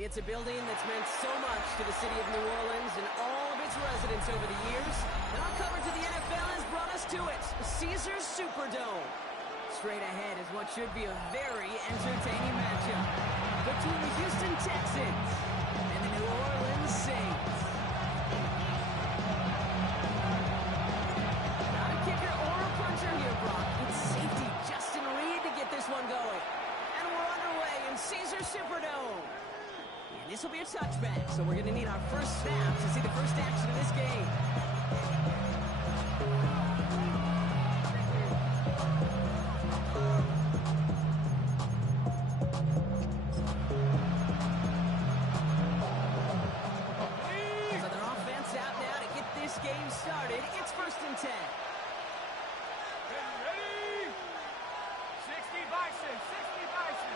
It's a building that's meant so much to the city of New Orleans and all of its residents over the years. And our coverage of the NFL has brought us to it, the Caesars Superdome. Straight ahead is what should be a very entertaining matchup between the Houston Texans and the New Orleans Saints. Not a kicker or a puncher here, Brock. It's safety Justin Reed to get this one going. And we're underway in Caesars Superdome. And this will be a touchback, so we're going to need our first snap to see the first action of this game. So their offense out now to get this game started. It's 1st and 10. Ready? 60 Bison, 60 Bison.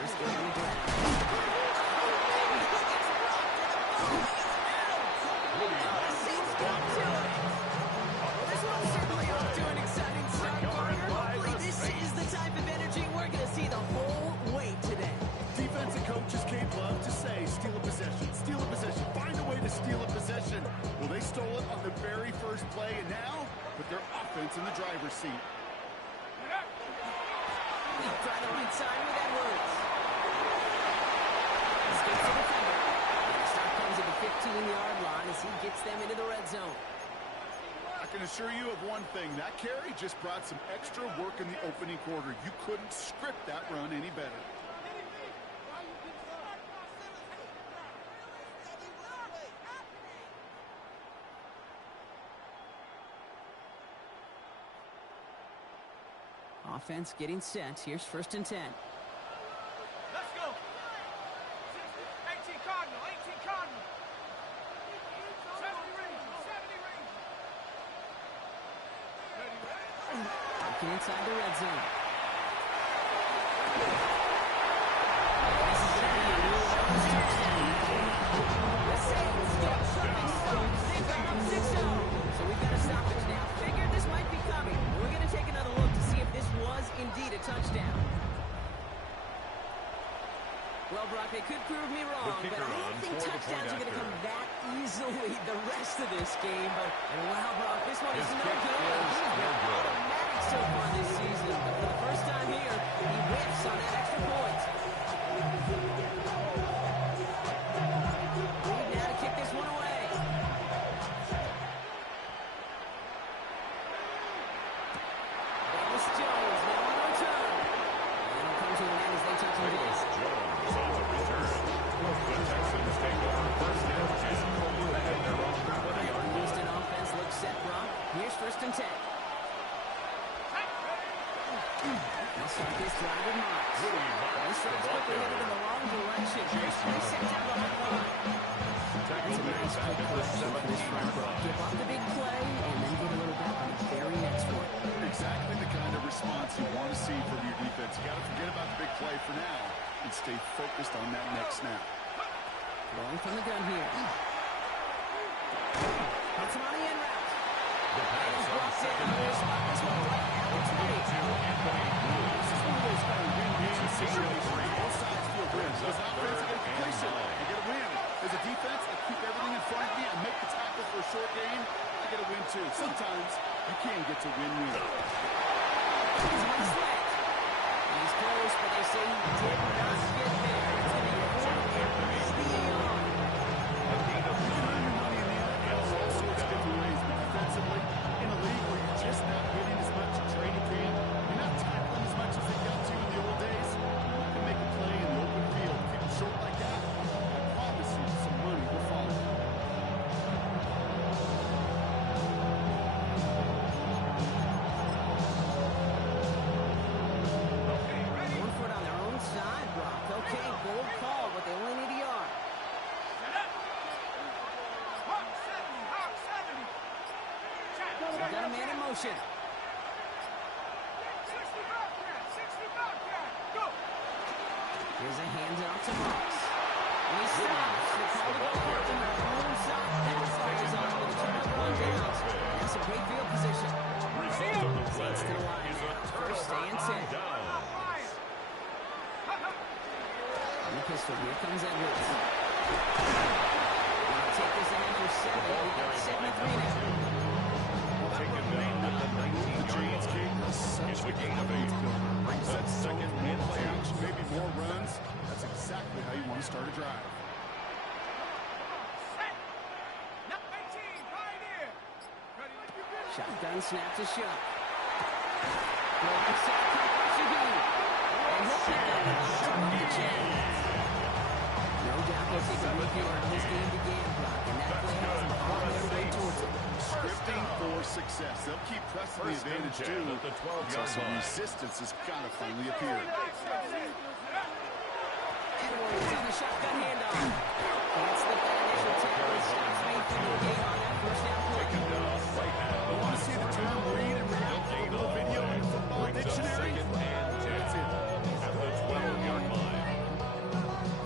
First down on the ground. The Saints come to it. Well, this one's certainly off to an exciting start, Carter. Hopefully this is the type of energy we're going to see the whole way today. Defensive coaches can't love to say, steal a possession, find a way to steal a possession. Well, they stole it on the very first play, and now put their offense in the driver's seat. Try the right side with Edwards. Escapes the defender. The stop comes at the 15-yard line as he gets them into the red zone. I can assure you of one thing. That carry just brought some extra work in the opening quarter. You couldn't script that run any better. Offense getting set. Here's 1st and 10. Let's go. 18 Cardinal, 18 Cardinal. 70 Rangers, 70 Rangers. Ready? Looking inside the red zone. This is going to be a New Orleans touchdown. The Saints get a perfect start. They've got up 6-0. So we've got a stoppage now. Figured this might be coming. We're going to take another look to see if this was indeed a touchdown. Well, Brock, they could prove me wrong, but I don't think touchdowns are going to come that easily the rest of this game. But, wow, Brock, this one is no good. He's been automatic so far this season. But for the first time here, he whiffs on that extra point. Need now to kick this one away. Davis Jones now on return. And it'll come to an end as they touch him down. Jones on the return. The Texans take over 1st down and pull ahead. They're off for 20-yard line. Houston offense looks set, Brock. Here's 1st and 10. They'll start this drive with Miles. He starts quickly headed in the wrong direction. Here's 26 out behind the line. That's a nice quick push for this run, Brock. Give up the big play and then get a little bit on the very next one. Exactly the kind of response you want to see from your defense. You got to forget about the big play for now and stay focused on that next snap. Going from the gun here. Hits him on the end route. The pass on Blocked in. 2nd Here's down. this one right at the 20. To Anthony Blue. This is one of those kind of win-win situations. 3. Both sides feel good. Brings There's up an offense 3rd that and completion. 9. I get a win. There's a defense that keep everything in front of me and make the tackle for a short gain. I get a win too. Sometimes you can get to win-win. He's on his leg. He's close, but they say he did not get there. It's going to be a 4th and maybe a yard. A gain of 1. There's all sorts of different ways, but defensively, in a league where you're just not getting as much in training camp, you're not tackling as much as they got to in the old days, you can make a play in the open field. Keep it short like that, I promise you some money will follow. Okay, ready? 1 foot on their own side, Brock. Okay, bold call, but they only need a yard. Set up. Hawk 70, Hawk 70. Check, They've got a man in motion. 60 Bobcat, 60 Bobcat. Go. Here's a handoff to Moss. And he stops. They call the ball on their own side. That fires on with a turnover on downs. That's a great field position. Result of the play Saints to the line is a now. First turnover and on 10. down. pistol. Here comes Edwards. Gonna take this ahead for 7. We got 7-3 now. Taken down at the 19-yard line. It's a gain of 8. Brings that second mid-play action. Maybe more runs. That's exactly how you want to start a drive. Set. Not 19. Pioneer. Ready like you did. Shotgun snap to Shuck. Long set cut by Shaheen. And he'll pick up the ball to move the chains. No doubt they'll take a look at this game began, Brock, and that play has them on their way towards it. Scripting for success. They'll keep pressing the First and advantage 10 too. at the 12-yard So some line. resistance has got to finally appear. Edwards on the shotgun handoff. Can't slip that initial tackle. Stops Mayfield to gain on that first down play. Taken down right at the Want to see the term read and react? A little video in your football Brings up dictionary. second and 10 at the 12-yard line.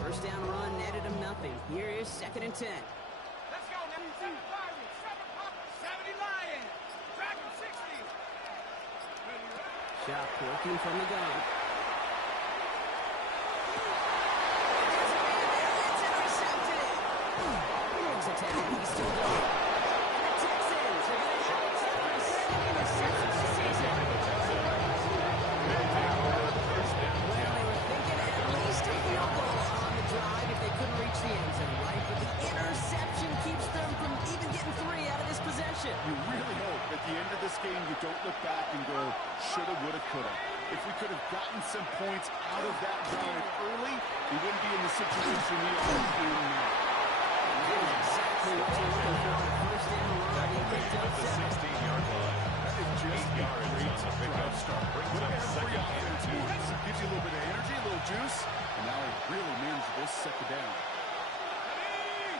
First down run netted him nothing. Here is 2nd and 10. Let's go. 7 Pirates. 7 Poppers. 70 Lions. Dragon 60. Ready, ready. Shot working from the gun. It's intercepted. Brooks attack. He's still going. And the Texans are going to have their second interception this season. Well, they were thinking at least a field goal on the drive if they couldn't reach the end zone, right? But the interception keeps them from even getting 3 out of this possession. You really hope at the end of this game you don't look back and go, shoulda, woulda, coulda. If we could have gotten some points out of that drive early, we wouldn't be in the situation we are in now. That is exactly what you're looking for. First down run, he picked up At the 7. 16-yard line. That is just 8 a yards great on the pickup. drive start. Brings When up you have free second and offense, 2. it gives you a little bit of energy, a little juice, and now a really manageable second down. Ready.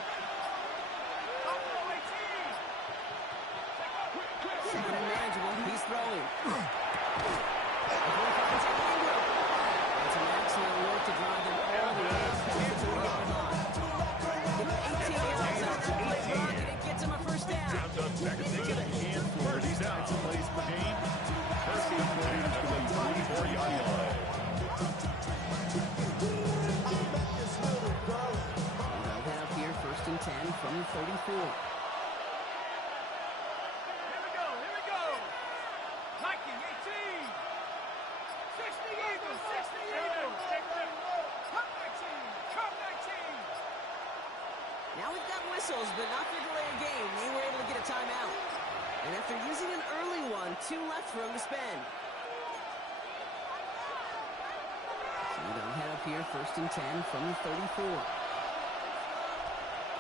Buffalo 18. Second and manageable. He's throwing. Before he finds Ingram. And some excellent work to drive them all the way past the 40-yard line. Get 18 yards out to play Brock, and it gets him a first down. Down to Texans. First down. Plays per game. First and 10 at the 24-yard line. They'll head up here, 1st and 10 from the 34. Here we go. Here we go. Viking 18. 60 Eagles. 60 Eagles. Come 19. Come 19. Now we've got whistles, but not for delay a game. They were able to get a timeout. And after using an early one, 2 left for him to spend. So they'll head up here, 1st and 10 from the 34. Here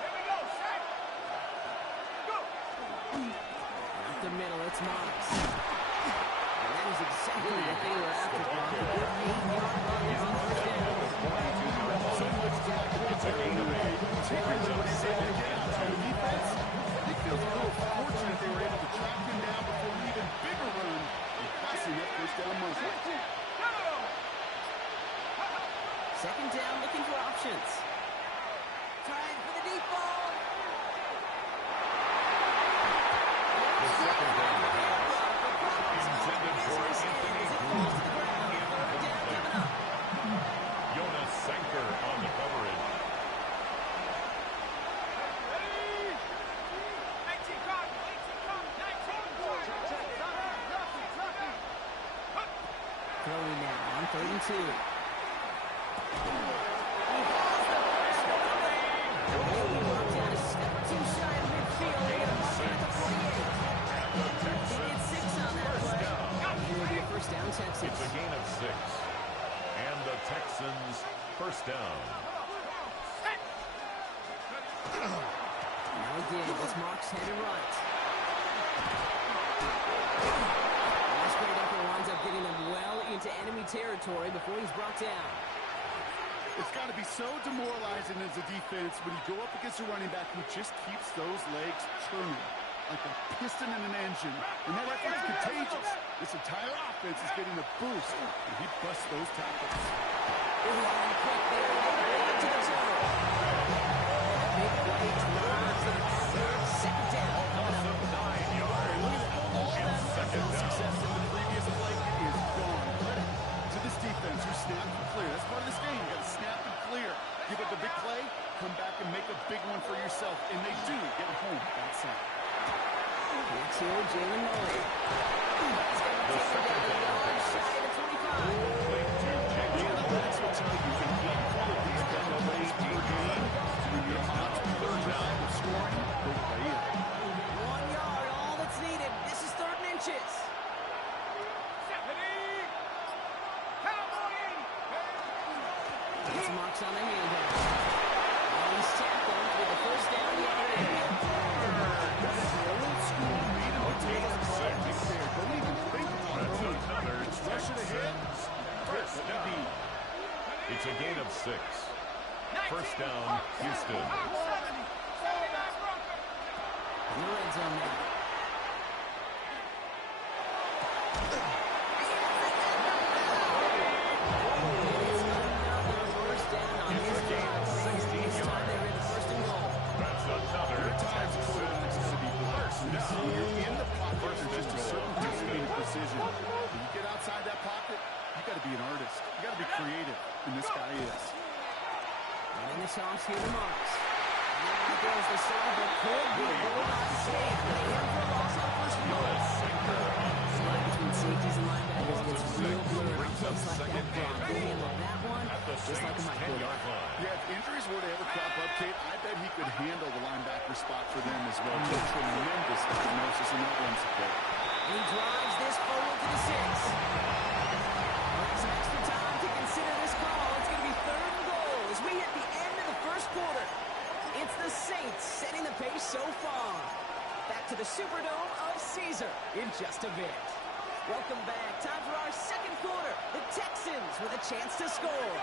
we go. Set. Go. Up the middle, it's Mox. And that is exactly what they were after, Brock. A good 8-yard run is on first down. It's a gain of 8. Brings up second and 2. Defense, it feels a little fortunate they were able to track him down before an even bigger run and passing that first down motion. Go. Second down, looking for options. Trying for the deep ball. The second down pass. Intended for Anthony Brown. Jonas Sanker on the coverage. Ready. 19 Cardinals. 18 Cardinals. 19. Throwing now on 3rd and 2. First down, Texans. It's a gain of 6. And the Texans first down. Now again, it's Marks headed right. This great effort winds up getting them well into enemy territory before he's brought down. It's got to be so demoralizing as a defense when you go up against a running back who just keeps those legs turning like a piston in an engine. And that effort's contagious. This entire offense is getting a boost, and he busts those tackles. Quick there, into the zone. Big play drives them out there. Second down. Loss of 9 yards. And second down. Success in the previous play is gone. Credit to this defense who snapped and clear. That's part of this game. You got to snap and clear. Blitz here, Jalen Mullin. He's going to take it down the yard, shy of the 25. That's what tell you can get all of these kind of ways to your game. When you're on third down of scoring, go play it. 1 yard, all that's needed. This is 3rd and inches. Gets marks on the handoff. And he's tackled with the first down yardage. That is the old school meat and potatoes call right there. Don't even think about it. Another Rush it ahead. First down. It's a gain of 6. First down, Houston. In the red zone now. First down on his drive. 16 yards. They were in the 1st and goal. That's another Times quarterback's going to be blessed. When you're in the pocket, there's just a certain degree of precision. When you get outside that pocket, you got to be an artist. You got to be creative, and this guy is. And in the toss here to Marks. And there goes the serve, but could be a goal line save. They hit for a loss on 1st and goal. Line between safeties and linebackers gets real blurred on plays like that. Brown, they handle that one just like a Mike quarterback. Yeah, if injuries were to ever crop up, Kate, I bet he could handle the linebacker spot for them as well. Just tremendous diagnosis in that run support. And he drives this forward to the 6. We'll have some extra time to consider this call. It's going to be 3rd and goal as we hit the end of the 1st quarter. It's the Saints setting the pace so far. Back to the Superdome of Caesar in just a bit. Welcome back. Time for our 2nd quarter. The Texans with a chance to score. 60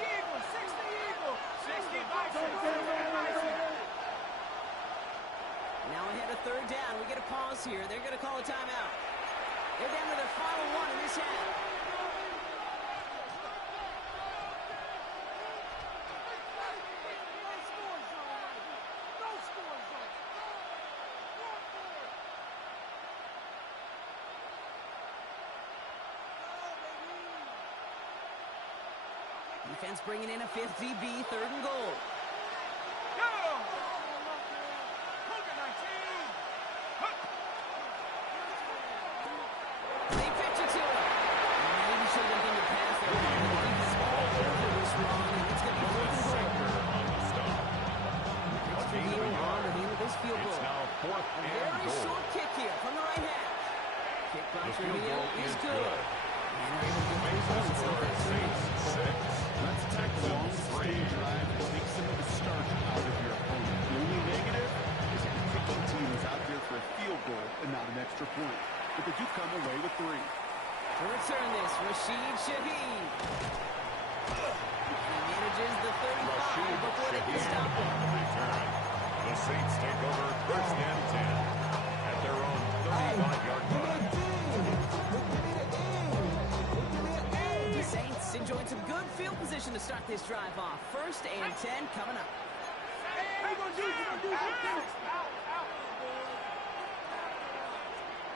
Eagles, 60 Eagles, 60 Bison. Now ahead of 3rd down. We get a pause here. They're going to call a timeout. They're down to their final 1 in this half. Defense bringing in a 5th DB, 3rd and goal. Go! Cougar 19. They pitch it to him. Maybe should have been the pass there. The defense all over this run, and it's going to be 4th and goal. That's for Neal on to handle this field goal. It's now 4th A and very goal. short kick here from the right half. Kick by The field Trujillo goal is is good. good. And they're able to get Makes things the going. score Saints 6. Let's attack the long sustained drive that takes some of the starch out of your opponent. The only negative is that the kicking team is out there for a field goal and not an extra point. But they do come away with 3. To return this, Rashid Shaheed. He manages the 35 before they can stop him. Return. The Saints take over 1st and 10 at their own 35-yard line. The Saints enjoying some good field position to start this drive off. 1st and 10 coming up. How you gonna do it? You gonna do it? Out.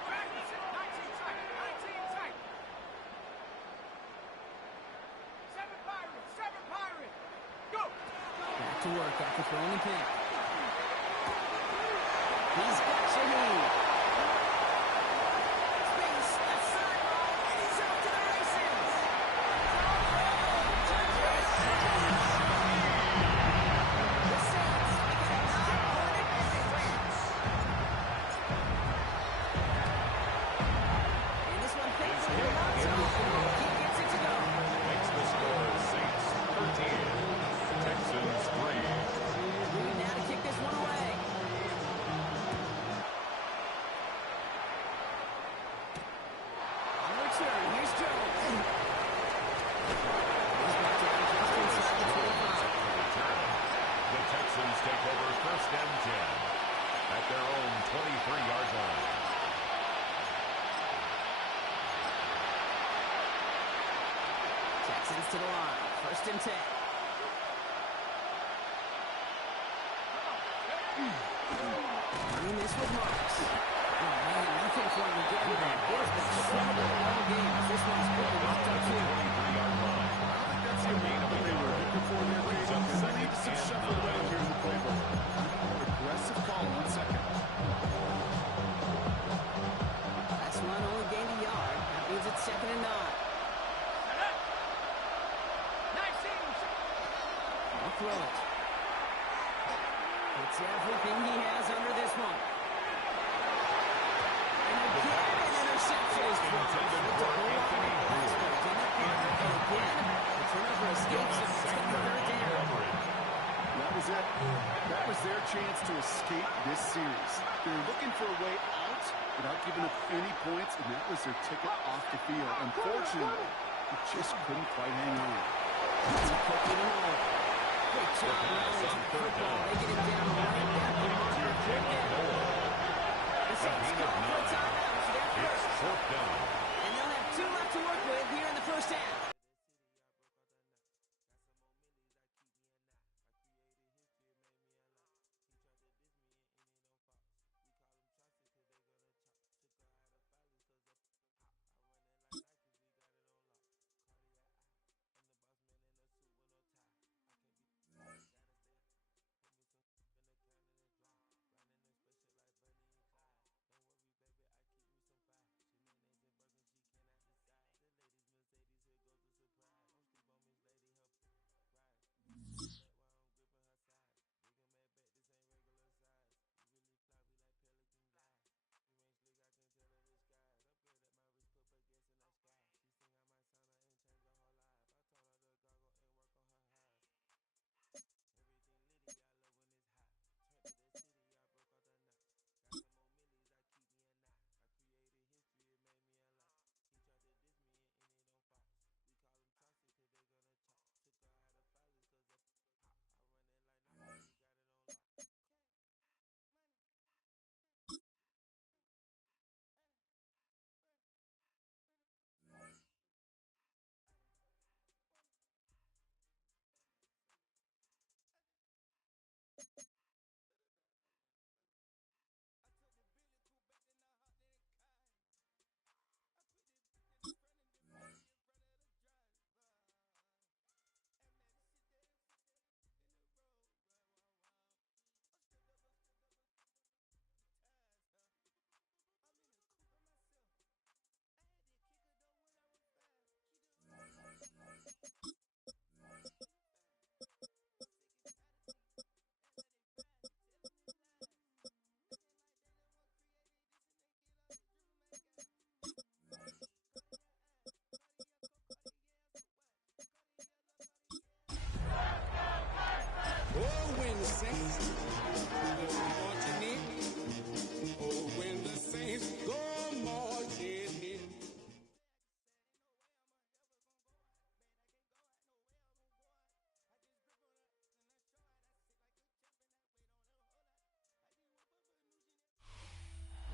Practice it. 19 tight. 19 tight. 7 Pirates. 7 Pirates. Go. Back to work after throwing the pick. He's got Shaheed. Space, left sideline, and he's off to the races. The Saints make it a 9-point advantage. And this one thankfully not so. He gets it to go. Makes the score Saints 13. Texans 3. Now to kick this one away. On return, here's Jones. He's brought down just inside the 25. The Texans take over 1st and 10 at their own 23-yard line. Texans to the line. 1st and 10. Running this with Marks. Oh, man, nothing for him again. It has been trouble all game. This one's really locked up, too. 23-yard line. I don't think that's the main what they were looking for there, Kate. Because they need some shuffle around here in the playbook. Aggressive call on 2nd. intended for Anthony Brewer. Again, the turnover escapes him. Take the third down. That was it. That was their chance to escape this series. They're looking for a way out without giving up any points, and that was their ticket off the field. Unfortunately, it just couldn't quite hang on. Great job rallying to the football, making it down right at the marker. The Saints call for a timeout for their first. Fourth down. And they'll have 2 left to work with here in the first half.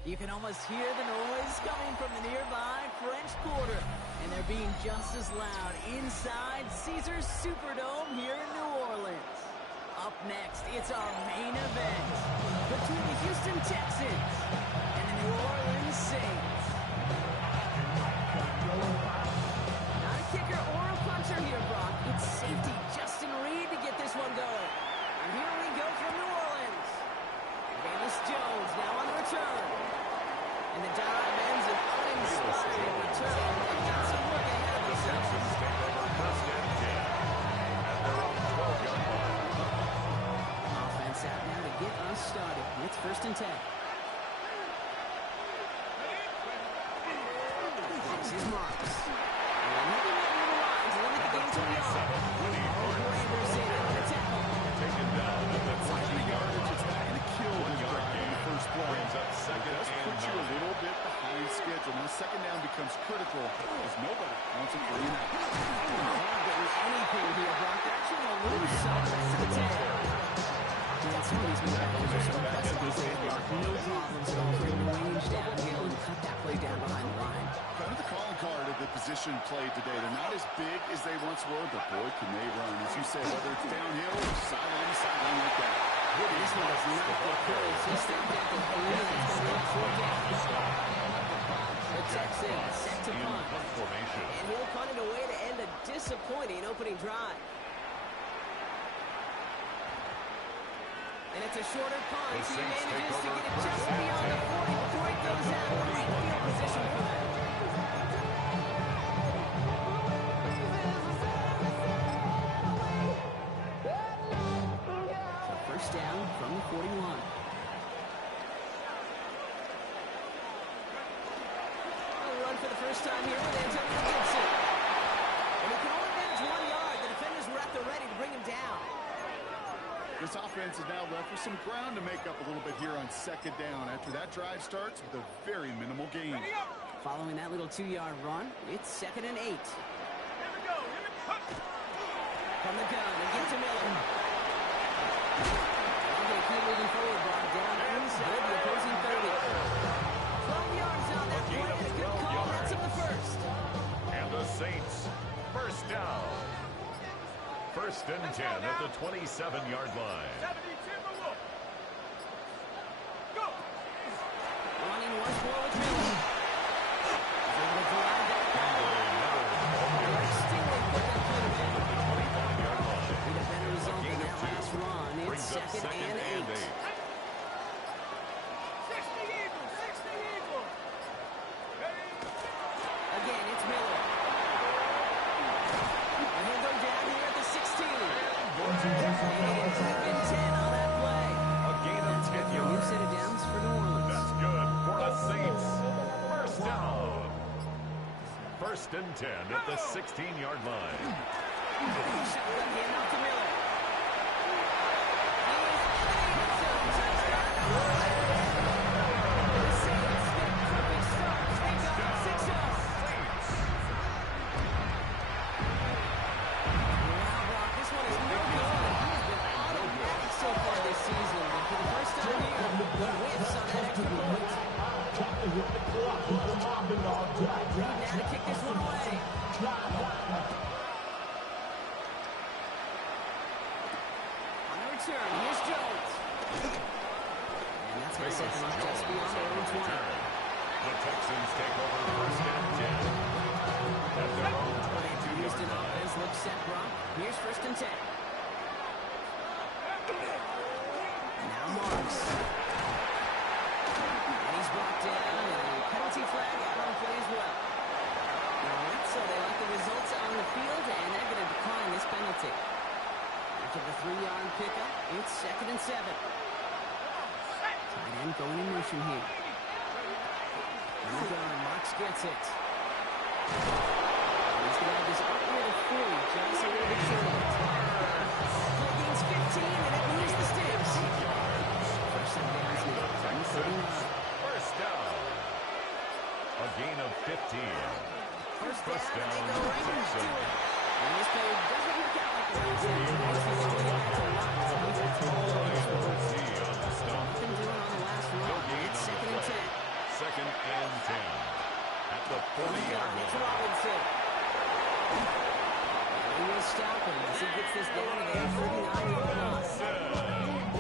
You can almost hear the noise coming from the nearby French Quarter. And they're being just as loud inside Caesars Superdome here in New Orleans. Up next, it's our main event between the Houston Texans and the New Orleans Saints. Not a kicker or a puncher here, Brock. It's safety Justin Reed to get this one going. And here we go from New Orleans. Velus Jones now on the return. And the dive ends an uninspiring return. They've got some work ahead of themselves. Texans take over first and 10 at their own 12-yard line. Offense out now to get us started. It's first and 10. This is Marks. And he'll be running to the line to limit the game to a yard. Anderson on the tackle. Taken down at the 20-yard line. It's not going to kill the drive in the first play. Brings up second It does and put you a 9. little bit behind schedule. Now second down becomes critical as nobody wants a 3 and out. Anything here, Brock. They're actually going to lose some rest of the day. Man, some of these midfielders are so impressive these days, Brock. No problems at all for him to range downhill and cut that play down behind the line. Kind of the calling card of the position played today. They're not as big as they once were, but boy, can they run. As you say, whether it's downhill or sideline to sideline like that. This one does not go close. He stepped at the 3 and it's going to be 4 down. The Texans set to In punt. punt formation. And he'll punt it away to end a disappointing opening drive. And it's a shorter punt. The He Saints take manages to over get it first just and beyond the 10 40 before he goes out. Great field position for that. So first down from the 41. A run for the first first time here with Antonio Gibson. And he can only manage 1 yard. The defenders were at the ready to bring him down. This offense is now left with some ground to make up a little bit here on second down after that drive starts with a very minimal gain. Following that little 2-yard run, it's 2nd and 8. Here we go. From the gun, and get to Miller. They're going to keep moving forward, Bob, down inside the opposing 30. 12 yards on that play, and a good call. That's up the first. And the Saints, first down. 1st and 10 at the 27-yard line. 72 for Wolf. Go. Running once more with Miller. He's able to drive that power. Extremely quick and clean away. Need a better result than that last run. It's 2nd and 8. 60 Eagles. 60 Eagles. Ready? Again, it's Miller. And he'll go down here at the 16. And even 10 on that play. A gain of 10 New yards. set of downs for New Orleans. That's good for the Saints. First down. 1st and 10 at the 16-yard line. Shotgun handoff to Miller. The Saints get perfect starts. They got 6-0. Wow, Brock, this one is no good. He's been automatic so far this season. But for the first time here, he whiffs on that extra point. Now to kick this one away. On the return, here's Jones. And that's going to set them up just beyond their own 20. The Texans take over 1st and 10. At their own 22-yard Houston line. offense looks set, Brock. Here's 1st and 10. Now Marks. And he's brought down, and a penalty flag out on play as well. All right, so they like the results on the field, and they're going to decline this penalty. After the 3-yard pickup, it's 2nd and 7. Tight end going in motion here. And the gun, Marks gets it. He's going to have this up near the 40, just a little bit short. Play gains 15, and it moves the sticks. First set of downs here. 39. First down. A gain of 15. First First down, and down, they go right into Texans. it. And this play doesn't work out like the last time. Makes you think back to lots of defense. See on the stump. Nothing doing on the last No run. gain It's on 2nd the and play. 10. 2nd and 10. At the 40-yard It's line. Robinson. And he will stop him as he gets this down to their 39-yard line.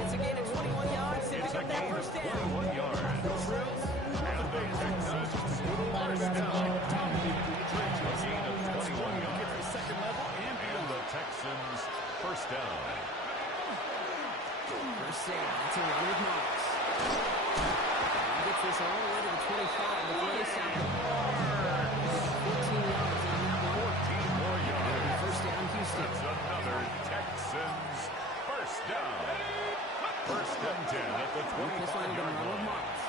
It's a gain of 21 yards to It's pick a up that gain of first down. 21 yards. And the Texans first down. A gain of 21 yards. The second level and And the Texans first down. First down. That's a run with Marks. He gets this all the way to the 25 before they stop him. 14 yards on that one. 14 more yards. First down, Houston. That's another Texans first down. 1st and 10 at the This one going to 25-yard run with line. Marks.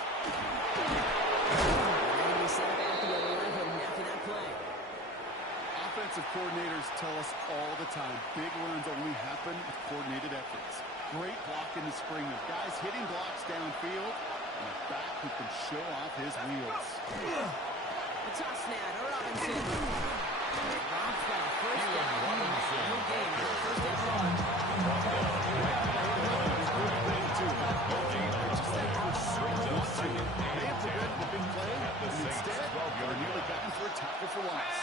And he set back to the 11 after that play. offensive coordinators tell us all the time, big runs only happen with coordinated efforts. Great block in the spring of guys hitting blocks downfield and a back who can show off his wheels. The toss now to Robinson. Off first down. No gain. First down run. They have prevented the big play, and instead, they're nearly gotten for a tackle for loss.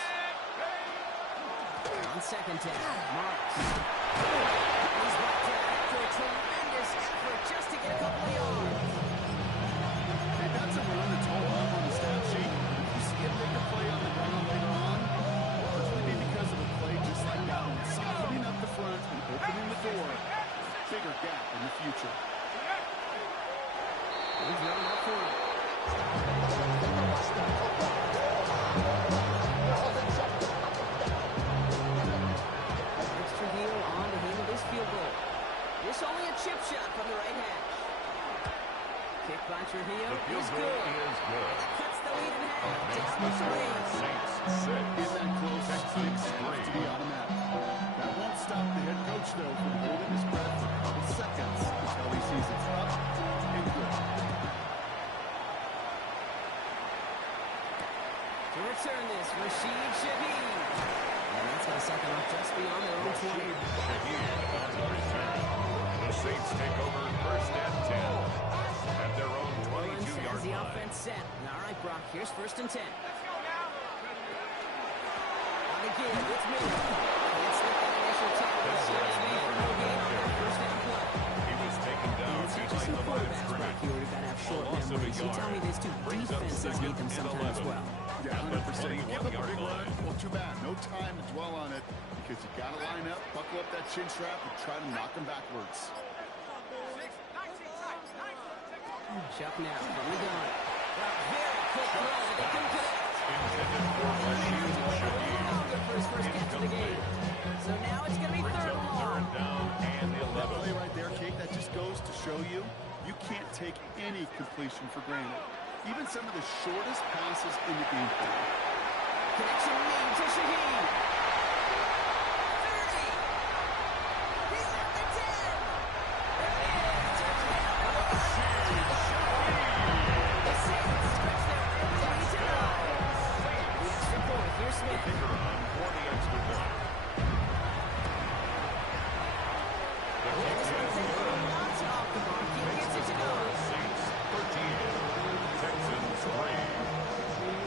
On second down, Marks. He's brought down after a tremendous effort just to get a couple of yards. They've got some run that's all up on the stat sheet. If you see a bigger play on the ground later on, it'll largely be because of a play just like that one, softening up the front and opening the door. Bigger gap in the future. He's running up front. Extra heel on to handle this field goal. This only a chip shot from the right hash. Kick by Trujillo The field is goal good. is good. That cuts the lead in half. Makes Down the the score three. Saints 6. Get that close, Texans it's have to be 3. automatic. That won't stop the head coach, though, from holding his breath for a couple seconds until he sees it's up and good. To return this, Rashid Shaheed. And that's going to set them up just beyond their own 20. Shaheed on the return. The Saints take over first and 10 at their own Orleans has 22-yard the line. offense set. All right, Brock, here's first and 10. Let's go now. On again, it's Miller. Can't slip that initial tackle. Series lead for no gain on their first down play. He was taken down It's not just behind some the line of quarterbacks, Brock. scrimmage. You already got to have short A loss of a memories. You tell yard. me these two Brings up defenses second need them and sometimes 11. well. Yeah, 100%. You give up a big 21-yard run, line. well, too bad. No time to dwell on it because you got to line up, buckle up that chin strap, and try to knock them backwards. 19 tight. 19. Chuck now from the gun. Very quick throw, but they couldn't connect. Intended for Rashid Shaheed. Longer for his first catch of the game. So now it's going to be Brings third up and long. third down and That play 11. right there, Kate, that just goes to show you, you can't take any completion for granted. Even some of the shortest passes in the game plan. Connection made to Shaheed. 30. He's at the 10. The Saints stretch their lead to 9. The extra point. Here's Smith. Kicker on for the extra point. The kick is On top, the mark. He gets it to go. Saints 13, Texans 3.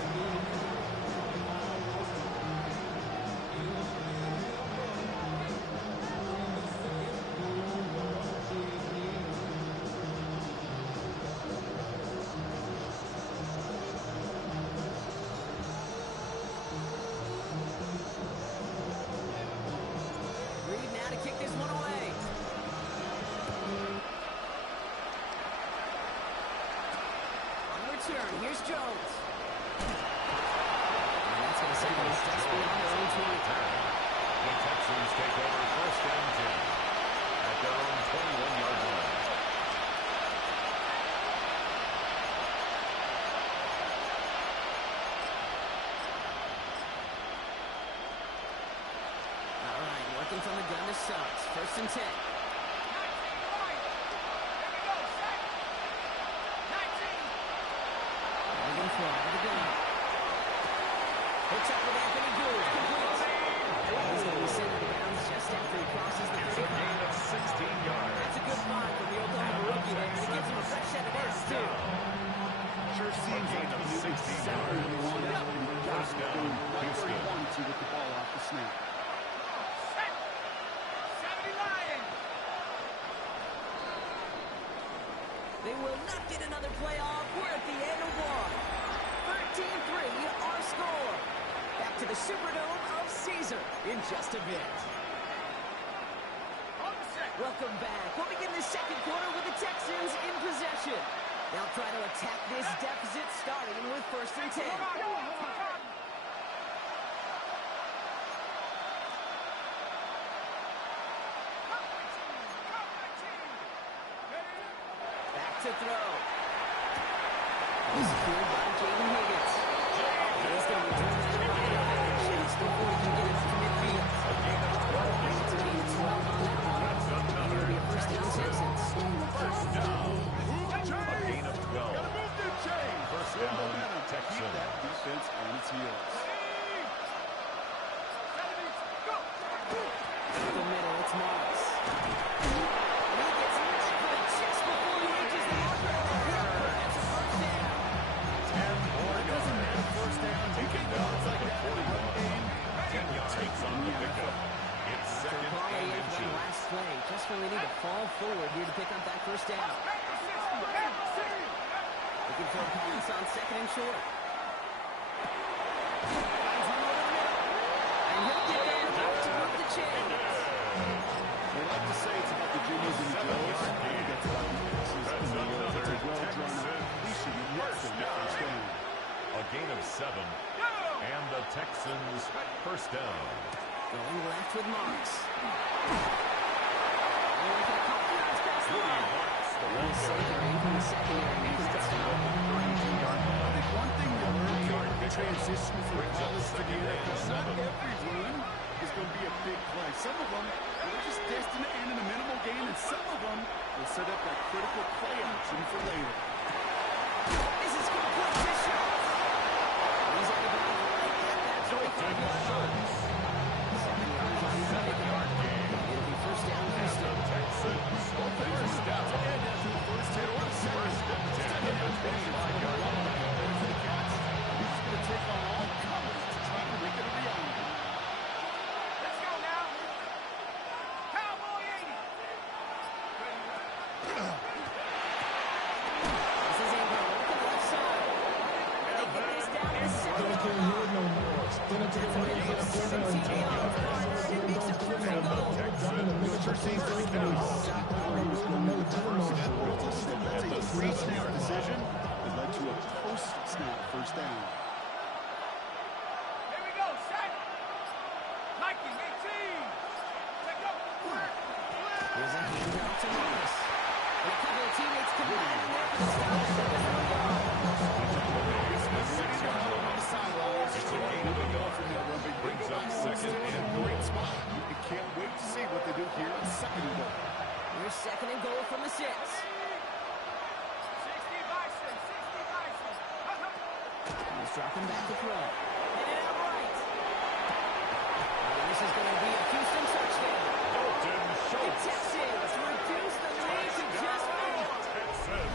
Reed now to kick this one away. On return, here's Jones. And that's going to set them up just beyond their own 20. The Texans take over first and 10 at their own 21-yard line. All right, working from the gun to Suggs. First and 10. 19 right. Here we go. Set. 19. Moving forward to the gun. Hooks up with Anthony Gould. Complete. He's going to be sent out of bounds just after he crosses the It's a 35. gain of 16 yards. That's a good find from the Oklahoma rookie there, and it gives him a fresh set of hands, too. Sure seems like he knew exactly what he wanted, and he got First it down, done right where he Houston. wanted to with the ball off the snap. Set. 70 Lions. They will not get another play off. We're at the end of one. 13-3, our score. Back to the Superdome of Caesar in just a bit. On the set. Welcome back. We'll begin the second quarter with the Texans in possession. They'll try to attack this deficit starting with first and 10. Come on. Come on. Come 19. Ready? Back to throw. Secured by Jaden Higgins. He's going to return that right actions before he can get it to midfield. It's a gain of 12 on that one. It'll be a first down Texans. First down. A gain of 12. Gotta move the chain. First Good down, momentum to keep Texans. that defense on its heels. 70. Go. Up the middle, it's Morris. And he gets tackled just before he reaches the marker. That's a first down. 10 more yards. First down, Taken down at the 41. 10 yards on the pickup. It's After second Paul and Aiyuk on inches. last play, just when they need to fall forward here to pick up that first down. Looking for a pass on second and short. Finds one over the middle. And he'll get there enough to move the chains. They like to say it's about the Jimmys and the Joes. I think that's about the passes and the yards. It's a well-drawn-out completion. You get First the first down. A gain of 7. And the Texans first down. Going left with Marks. And with a couple yards past the line. Well saved from the secondary, making that stop. I think one thing you learn here, transition from college to the NFL, not every run is going to be a big play. Some of them are just destined to end in a minimal gain, and some of them will set up that critical play action for later. This is complete to shot. He's at the ground right at that 25-yard line. 7 yards on the play. It'll be first down for Houston. First down to end after the first hit or the second. Second and 25-yard line. There's the catch. He's going to take on all comers to try to make it a reality. Let's go now. Cowboy 80. This is Ingram. Look at the left side. And they get this down to the 7-yard line. That's a minute of 17 yards. It makes a perfect goal. That's a pre-snap decision that led to a post-snap first down. Here we go. Set. Hiking 18. Let go. Here's a handoff to Morris. And a couple of teammates combined in there for the stop. Brings up second and great spot. You can't wait to see what they do here on second and goal. Here's second and goal from the 6. 60 Bison. 60 Bison. He's dropping back to throw. And it out right. And this is going to be a Houston touchdown. The Texans reduce the lead to just 4.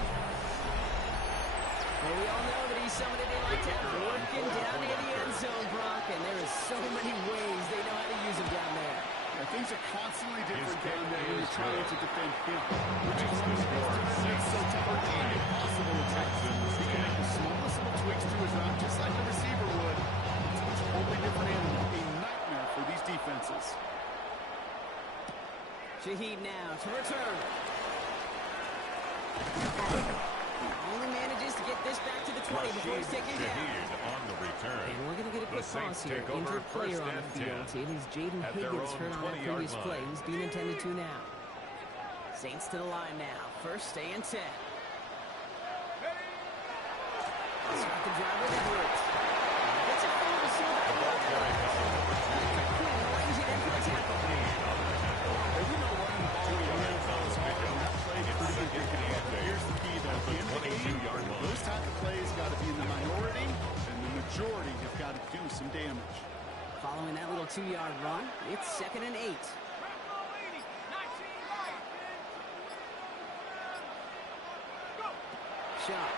Well, we all know that he's somebody they like to have working down in the end zone, Brock, and there is so many ways they know how to use him down there. Yeah, things are constantly different down there when you're trying to defend him, which is one of the things that makes so tough and impossible to tackle. He can make the smallest little tweaks to his route, just like a receiver would. It's a totally different animal, a nightmare for these defenses. Shaheed now to return. Only manages to get this back to the 20 before he's taken down. On the return. And we're going to get a quick The Saints pause here. take over Injured player first on the and field. 10 It is Jaden at their Higgins own hurt on that 20-yard previous play. line. He's being attended to now. Saints to the line now. First and 10. Start the drive with Edwards. Gets it forward to seal that one. Quinn lays it in for the tackle. You know running the ball in the NFL is hard, and that play is pretty good. But here's the key, though. At the end of the game, those type of plays got to be in the minority, and the majority have got to do some damage. Following that little 2-yard run, it's second and 8. Rambo 80. 19 right. Go. Shot.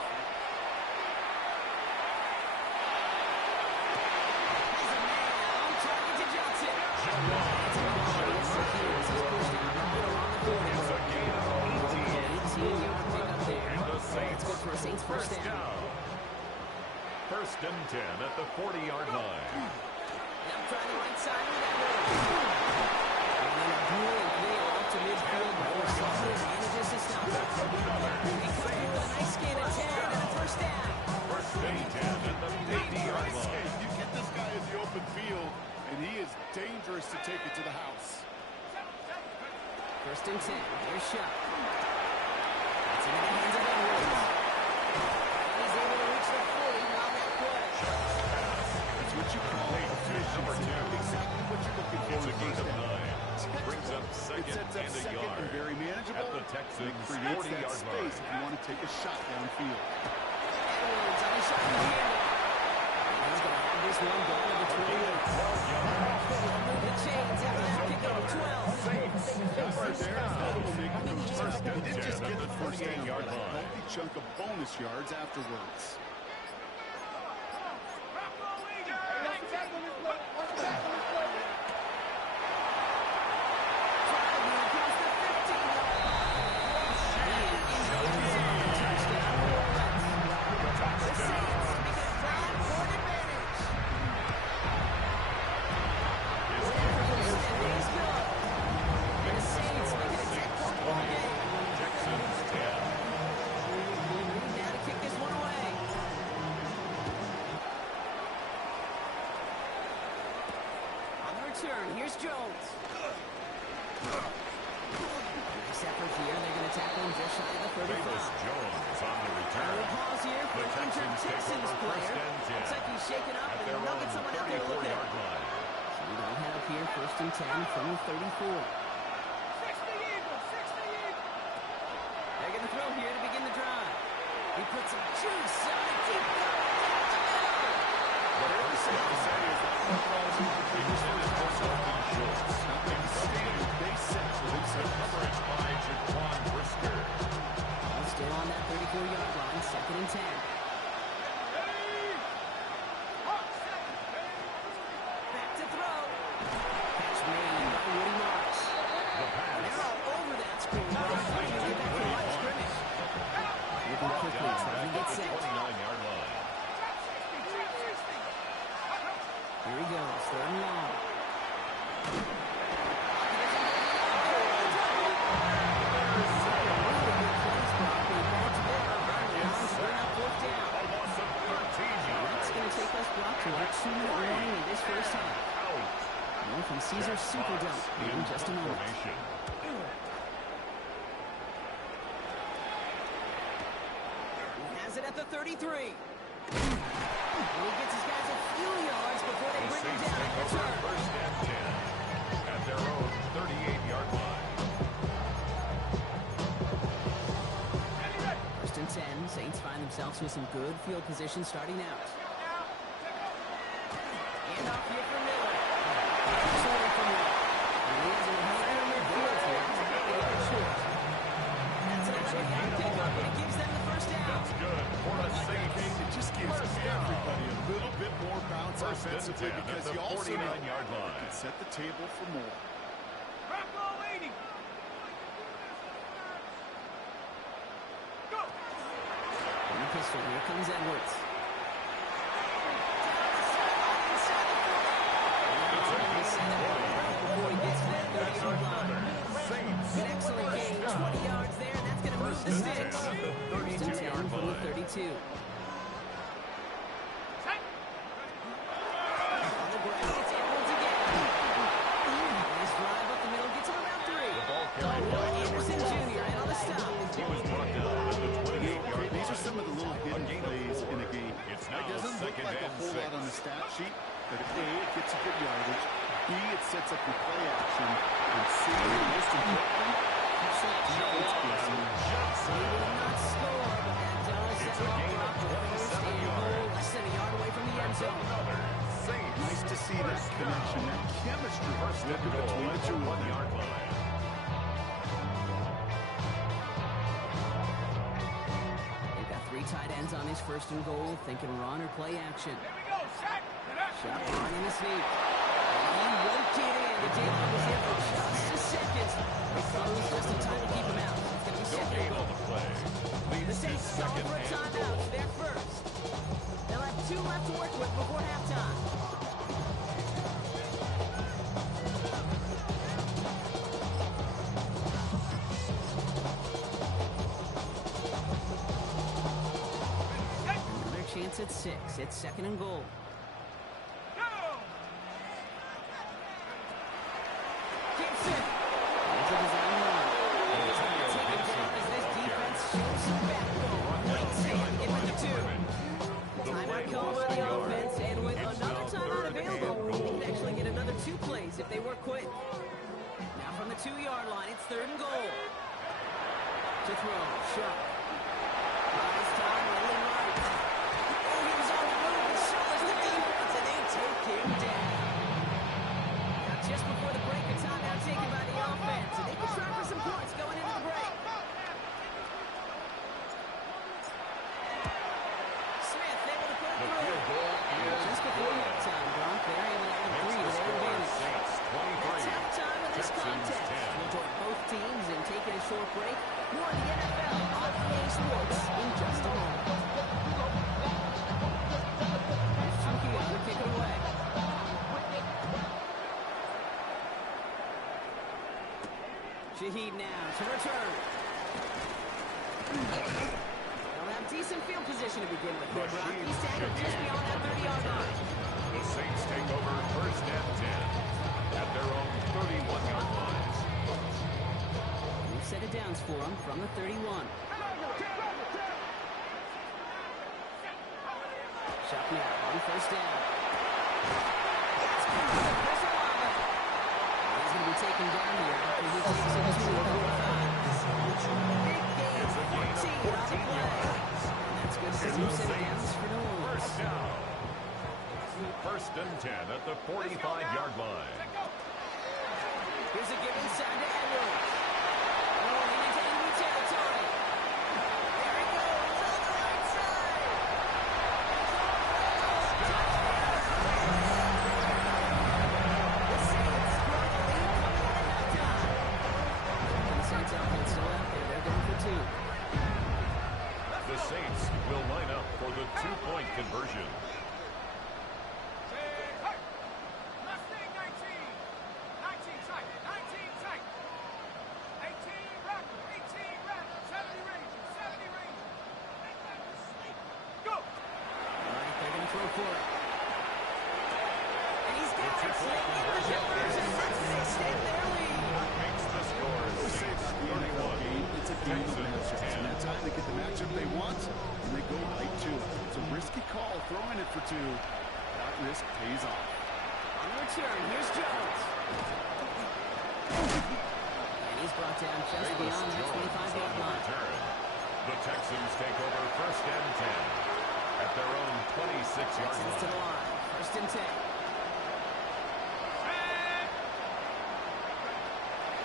For a Saints first down. First and 10 at the 40-yard line. Now trying the right side with Edwards. And then a brilliant play off to midfield before Sausage manages to stop it. He comes in with a nice gain of 10 and a first down. First and 10 at the 50-yard line. You get this guy in the open field, and he is dangerous to take it to the house. First and 10. Here's Shot. It's into the hands of Edwards. And he's able to reach the 40 on that play. It's what you call Number 2. exactly what you're looking for. It's a gain of 9. Textbook. Brings up It second sets up and a second yard. and very manageable. At the Texans' It creates that 40-yard space line. if you want to take a shot downfield. Edwards on the shot in the handoff. And he's going to have this one going to the 28. Move the chains after that pick up 12. That right there is what will make a coach stop. He didn't just get the first down, 48-yard but a line. healthy chunk of bonus yards afterwards. Rambo 80. 19. Here's Jones. Nice effort here. They're going to tackle him just shy of the 35. Jones on the return. We'll pause here for The an injured Texans take Texans over first player. and 10. Looks like he's shaken up First and 10 from the 34. 60 Eagles, 60 Eagles. They're going to throw here to begin the drive. He puts some juice on a deep throw. Whatever safe to say is that football's incomplete and is also off shorts. Standard base set for himself. Coverage by Jaquan Brisker. Still on that 34-yard line, second and 10. Back to throw. Catch made by Woody Marsh. And they're all over that screen. Get back to the line of scrimmage. Moving quickly, trying to get set. 29-yard line. Here he goes, third and long. That's going to take us block to our 2-minute warning in this first half. More from Caesars Superdome in just a moment. He has it at the 33. And he gets his guys a few yards before they bring him down at return. First and 10 at their own 38-yard line. First and 10, Saints find themselves with some good field position starting out. And off here for Miller. Takes away from Miller. And he has a hand in midfield here to get the yard short. That's an early pickup, and it gives them the first down. That's good for a Saints. It just gives everybody a little bit more bounce offensively because you also know 49-yard you line. can set the table for more. Bronco waiting. Go. In the pistol, here comes Edwards. Before he gets to that 30-yard line. An excellent gain, 20 yards there, and that's going to move the sticks. First and 10 from the 32. On the ground, it's Edwards again. Nice drive up the middle, gets him around 3. Anderson Jr. and on the stop. He was brought down at the 28-yard These are line. some of the little hidden plays in a game. It's It now doesn't look second like a and whole lot on the 6. stat sheet, but A, it gets a good yardage, B, it sets up your play action, and C, most importantly, keeps that defense guessing. He will not score, but that does set him up for a first and goal, less than a yard away from the end zone. Nice to see that connection, that chemistry working between the two of them. 1-yard line. They've got 3 tight ends on his first and goal, thinking run or play action. Here we go, sack. Shot on in the sneak. And he won't get in. The J-line was there for just a second. They thought it was just in time to keep him out. It's going to be No second gain and on goal. the play. The Leads to Saints going second for a and timeout. goal. They're first. They'll have 2 left to work with before halftime. Another chance at 6. It's second and goal. Go. Gibson. There's a design run. He's going to take him down as this defense shows some backbone. Waits in, get with the 2. Timeout called by the offense, and with another timeout available, they can actually get another 2 plays if they work quick. Now from the 2-yard line, it's third and goal. To throw, Sharp. Rise time, rolling right. Oh, he was on the move, and so is the defense, and they take him down. Now just before the break, a timeout taken by the offense, and they can try for some points going into the break. Smith able to put it The through. field goal is Just before good. halftime, Gronk, they're able to add 3 to their advantage. Saints 23. It's halftime of this Texans contest. 10. We'll join both teams in taking a short break. More of the NFL on EA Sports in just a moment. Here's Trukio to kick it away. Shaheed now to return. They'll have decent field position to begin with. Here, Brock. He's staggered just beyond that 30-yard line. The Saints take over first and 10 at their own 31-yard line. We've set it downs for him from the 31. Shot now on first down. That's good. Chris Olave. taken down here after he takes it to the 45. Big gain, 14 on the play. And that's good for 2 set downs for New Orleans. First down. First and 10 at the 45-yard line. Here's a give inside to Edwards. Rolling into enemy territory. There he goes on the right side. The Saints grow the lead coming out of halftime. The Saints offense still out there. They're going for 2. The Saints will line up for the 2-point conversion. Throwing it for 2. That risk pays off. On return, here's Jones. And he's brought down just beyond the 25-yard line. The Texans take over first and 10 at their own 26-yard line. To the line. First and 10.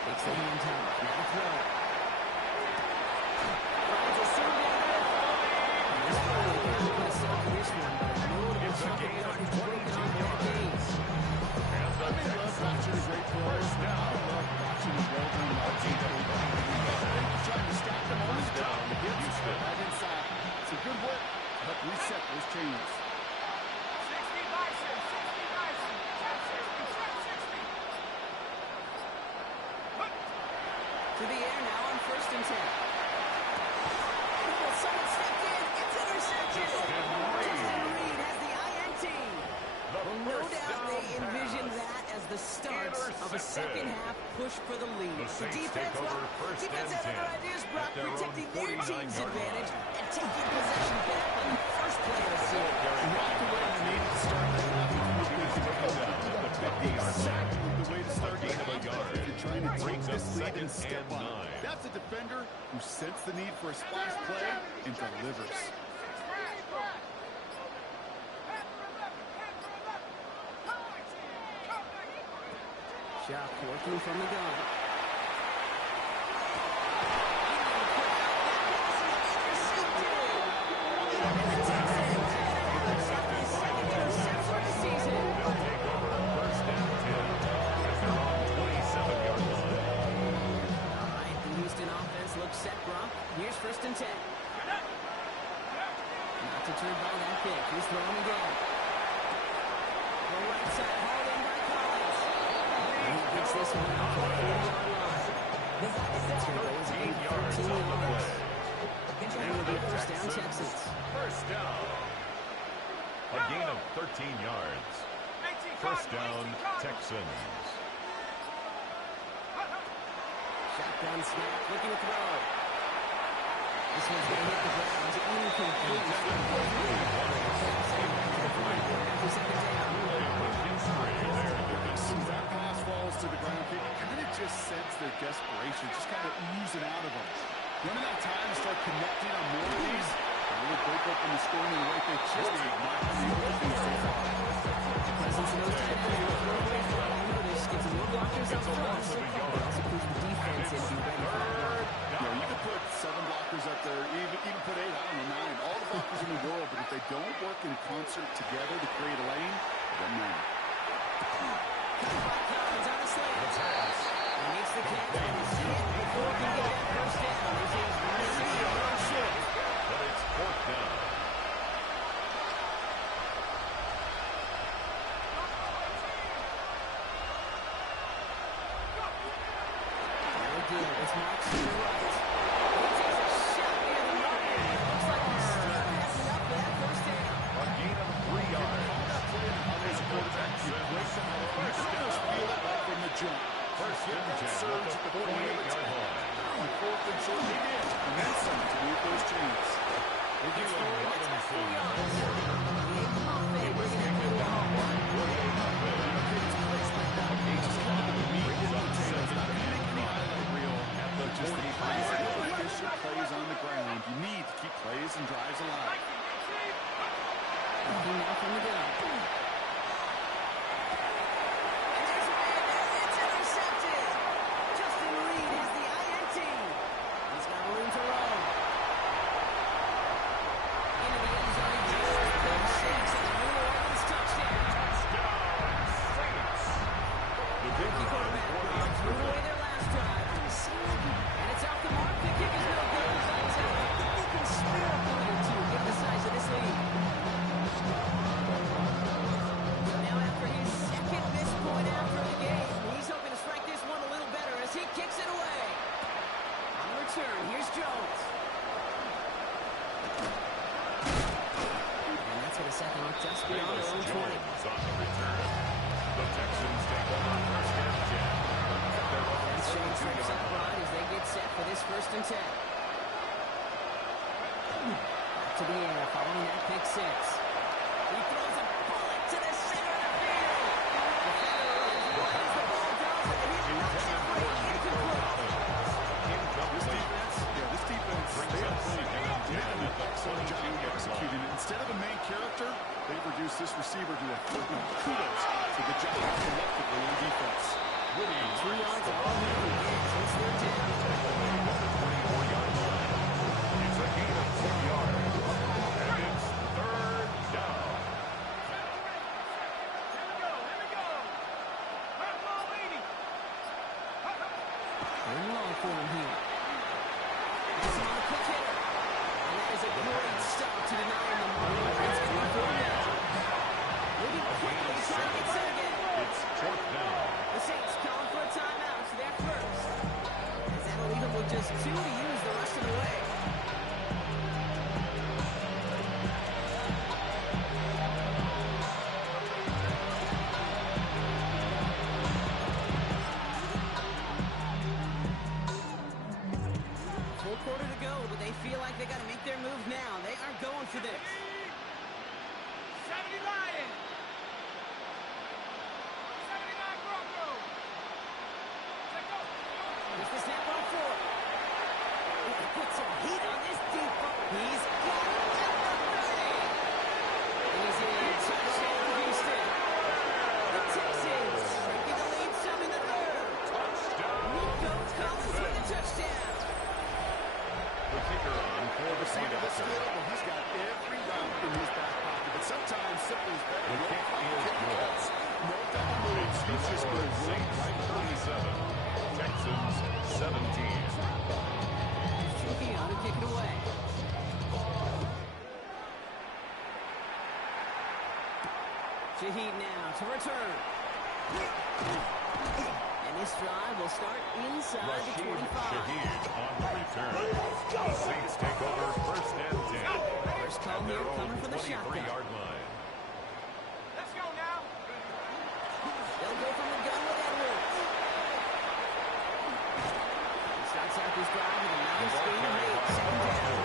Takes the hand time. Now to throw. Finds a seam down the middle. Here's Foley. Here's going to settle for this one, but a notable chunk of yardage broken on bad days. And the Love watching a great throw. Now love watching a well-done route. Trying to stack them on his down. Hits right inside. It's a good work. Help reset those chains. 60 Bison, 60 Bison, 10-60, 10-60. To the air now on first and 10. Oh, someone stepped in. It's intercepted. Justin Reed has the INT. Well, no doubt they envisioned that as the start of a second-half push for the lead. The defense, defense had other ideas, Brock, protecting their team's advantage and taking possession back on the first play of the season. Right the way you needed to start that half. Exactly the way to start the half. If you're trying to take this lead and step on it. That's a defender who sensed the need for a splash play and delivers. Shock working from the gun. Set Brock. Here's first and 10. Not deterred by that kick. He's throwing again. The right side hauled in by Collins. And he gets this one off the 40-yard line. That's going to go as a 13 yards. And will be first down Texans. First down. A gain of 13 yards. First down Texans. Shotgun snap, looking to throw. This one's going to hit the ground. Incomplete. After second down. As that pass falls to the ground, you kind of just sense their desperation, just kind of oozing out of them. When that time to start connecting on more of these, they really break open the scoring in the way they just did not see what they so far. Presence in those tight ends will throw away from him. This gets more blockers up front. It also puts the defense in to be ready for that. You can put 7 blockers up there, even put 8, I don't know, 9, all the blockers in the world, but if they don't work in concert together to create a lane, then man. Collins on the slant. He makes the catch and he's hit before he can get that first down. This is really short. But it's fourth down. It's Marks to the right. He takes a shot near the marker. Looks like he still has enough for that first down. A gain of 3 yards. As a quarterback, you break them out. You can almost feel it right from the jump. First and 10 at the 48-yard line. On 4th and short, he did. And then some to move those chains. It's Robinson. Buffet bringing it through the hall. It's placed like that. He just kind of the meat is on the just beyond their own 20. Jones on the return. The Texans take over first and 10. They're over And showing trips 32-yard up line. wide as they get set for this first and 10. Back to the air following that pick six. He throws a bullet to the center of the field. Defender runs right as the ball goes, and he knocks it free. Incomplete. This defense, they are playing an excellent job executing it. Instead of a main character, they've reduced this receiver to a footnote. Kudos to the job collectively on defense. 2 yards all he can get since they're down. At the 24-yard line. It's a gain of 10 yards. And it's third down. Here we go. Hot ball 80. Third and long for him here. He's on a quick hitter. And that is a great stop to deny him the mark. It's coming for him now. Moving quickly, trying to get set again. It's fourth down. The Saints calling for a timeout, so they're first. As that'll leave them with just 2 to use the rest of the way. Full quarter to go, but they feel like they got to make their move now. They aren't going for this. 70 Lions. 79 Broncos. Take off. Here's the snap on 4. He can put some heat on this deep ball. He's got it at the 30. He's in. Touchdown, Houston. The Texans taking the lead some in the third. Nico Collins with the touchdown. The kicker on for the point Receiver this after. field, well, he's got every route in his back pocket, but sometimes simple is better. The kick is good. No double moves. He's just going Saints right through his 37. Texans 17. Shaquille to kick it away. Shaheed now to return. And this drive will start inside the Rashid 25. Shaheed on the return. The Saints take over first and 10. First call At here their own coming from the shotgun. 23-yard line. Let's go now. They'll go from the gun with Edwards. He starts out this drive with a nice gain of 8. Second down.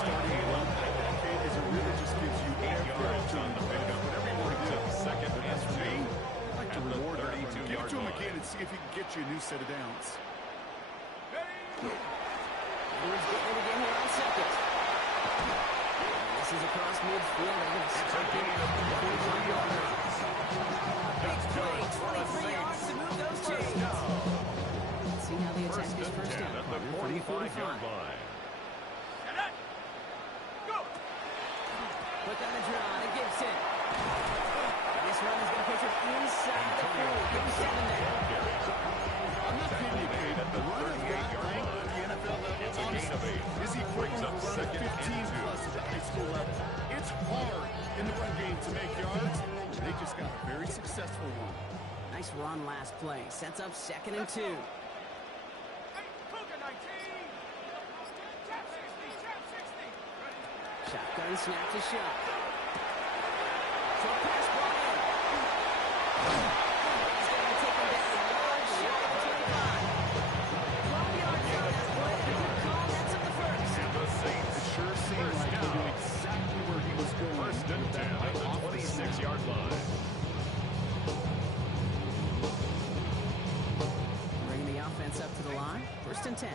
starting run like that kid is it really just gives you 8 yards on the pickup. whatever you want to do. Second But as and for me, 2. I like to At the reward that run. 32-yard Give it to him line. again and see if he can get you a new set of downs. Edwards getting it again here on second. And this is across midfield. They're going to stop it at the 45-yard line. Big play, 23 yards to move those chains. Let's see how they attack First this and first 10 down. at the From the 45-yard line. Set it. Go. Quick on the draw to Gibson. And this run is going to push him inside the 40. Give him 7 there. I'm not kidding you, Kate. At the The run of that 38-yard length line. at the NFL level, It's a gain of 8. is equivalent Brings to up a run of second and 15 2. plus at the high school level. It's hard in the run game to make yards. They just got a very successful one. Nice run last play. Sets up second and 2. Hey, Cougar 19. Tap 60. Tap 60. Shotgun snap to shot. Short pass brought in. He's going to take him down a yard shy of 25. 12 yards on that play. A good call. That's up the first. And the Saints It sure seemed like he knew exactly where he was going. first and 10 at the 26-yard line. Bringing the offense up to the line. First and 10.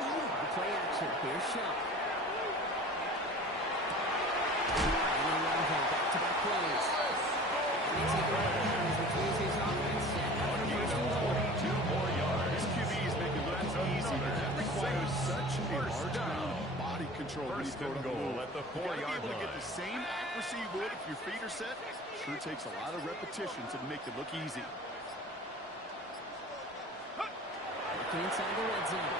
On play action. Here's Shaw. And they run here. Back-to-back plays. And they take it right down as the Tuesday's offense set up for first and goal. 2 more yards. His QB is making it look easy, but that requires such a large amount of body control when you First throw and it on the goal move. at the You gotta be 4-yard able to get line. the same accuracy you would if your feet are set. Sure takes a lot of repetition to make it look easy. Looking inside the red zone.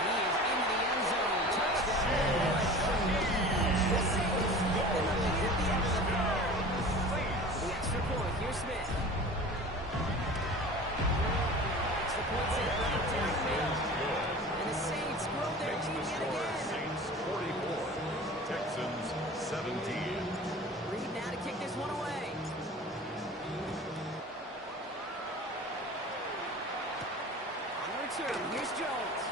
He is into the end zone. Touchdown. The Saints get in the lead at the end of the third. For the extra point, here's Smith. return. Here's Jones.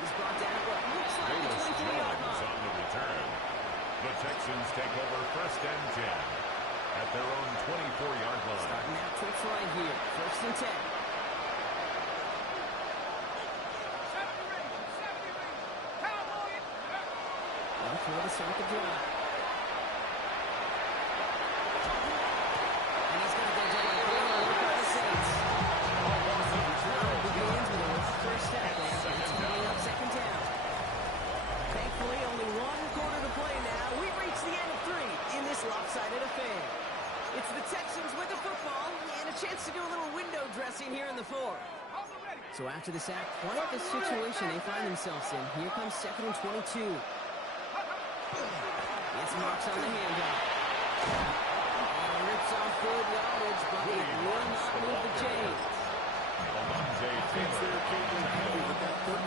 He's brought down at what looks like the Davis 23-yard Jones line. on the return. The Texans take over first and 10 at their own 24-yard line. Starting out trips right here. First and 10. 70 range. Cowboy it. Well, throw to start the drive. And he's going to go down the field and look at the Saints. Drive begins with a first step there, but it's coming up second down. Thankfully, only one quarter to play now. We've reached the end of 3 in this lopsided affair. It's the Texans with the football and a chance to do a little window dressing here in the 4. So after the sack, quite the situation they find themselves in. Here comes second and 22. It's Marks on the handoff. And rips off good yardage, but it will not move the chains. Alontae Taylor Heavy with that 13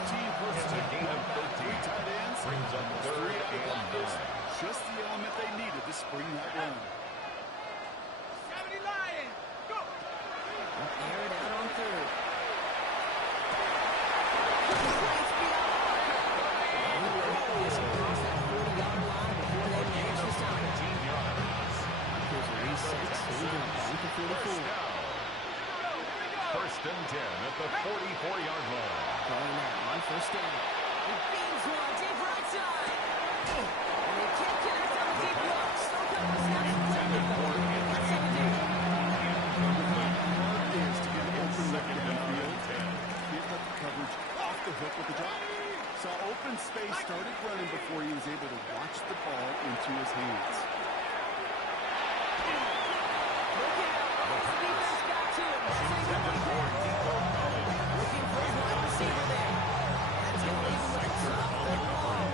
It's a gain of 13. tight ends. Brings up third and 9. Just the element they needed to spring that run. 70 Lions. Go. Air it out on third. Place beyond Parker. He will have this across that 40-yard line before they manage to stop it. 15 yards. Here's a reset. Here we go. Down to 44. First and 10 at the 44-yard line. Going now on first down. He beams one deep right side. And they can't connect on the deep block. Still got the snap from London. That's how they do it. Hard is to get an open look downfield. Can't let the coverage off the hook with the drop. Saw open space, started running before he was able to watch the ball into his hands. Look out. The defense got to him. Sends him to the pass. Looking for his wide receiver there. That's going to leave him with a soft little ball.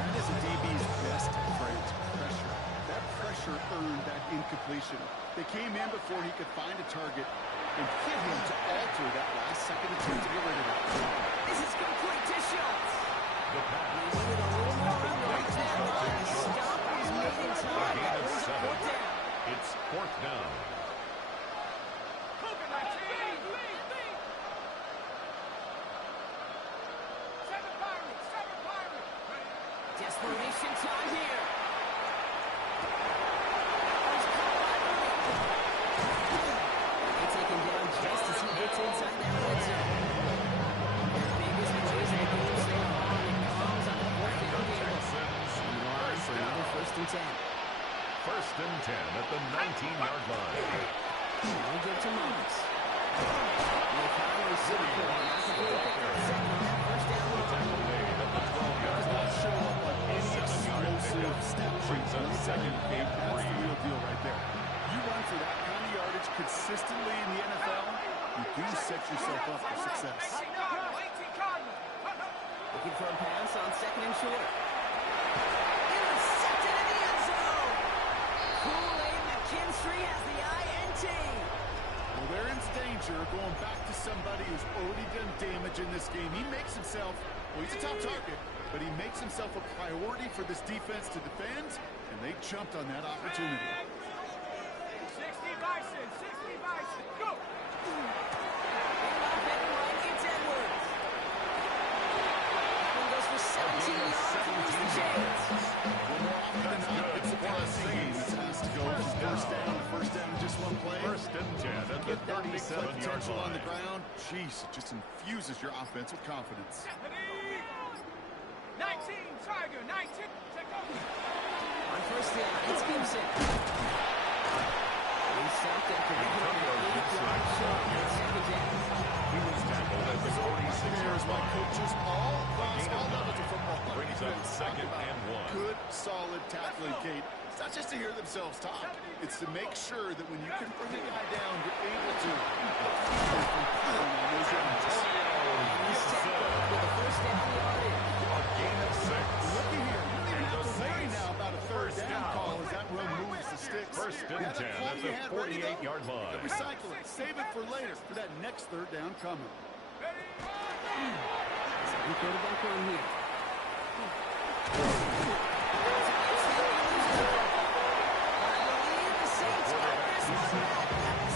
That is a DB's best friend, pressure. That pressure earned that incompletion. They came in before he could find a target and hit him to alter that last second attempt to get rid of it. This is complete to Schultz. The pass. He needed a little more room to reach that line. The stop is made in time. Gain of Brings up 7. fourth down. It's fourth down. Cougar 19. 7 Pirates. 7 Pirates. Desperation time here. They take him down just as he gets inside that red zone. Their biggest plays in the game so far, and it comes on the fourth down table. On the line for another first and 10. First and 10 at the 19-yard line. Now we give to Marks. They finally sit for him. That's a good pick up second on that first down run. Tackle made at the 12-yard line. Show up on any 7-yard explosive pickup. step. Brings up second and That's the 3. real deal right there. You run for that kind of yardage consistently in the NFL, you do set yourself up for success. 18 Cardinal. 18 Cardinal. Looking for a pass on second and short. Intercepted in the end zone. Kool-Aid McKinstry has the INT. Well, they're in danger going back to somebody who's already done damage in this game. He makes himself, well, he's a top target, but he makes himself a priority for this defense to defend, and they jumped on that opportunity. 60 Bison. 60 Bison. Go. Off and right, it's Edwards. That one goes for 17 yards and lose the chance. Well, more often than not, it's a passing game that has to go from first down in just one play. First and 10 at the Get that big play 37-yard potential on the line. ground. Jeez, it just infuses your offense with confidence. 19 Tiger. 19. Take over. On first down, it's Gibson. He stopped after picking up an 8-yard shot on second down. He was tackled at the 46-yard Here's my line. coaches all across Gain of all 9. levels of football. Brings up second and 1. Good, solid tackling, Kate. It's not just to hear themselves talk. It's to make sure that when you can bring a guy down, you're able to. He's tackled with a first down yardage. A gain of 6. Looky here. You don't even have to worry Saints. now about a third First down down. call as that run moves the sticks. First and Yeah, that 10 play at you the had ready to go. 48-yard line. Recycle it. Save it for later for that next third down coming. Second quarterback run here. I believe the Saints got this one back.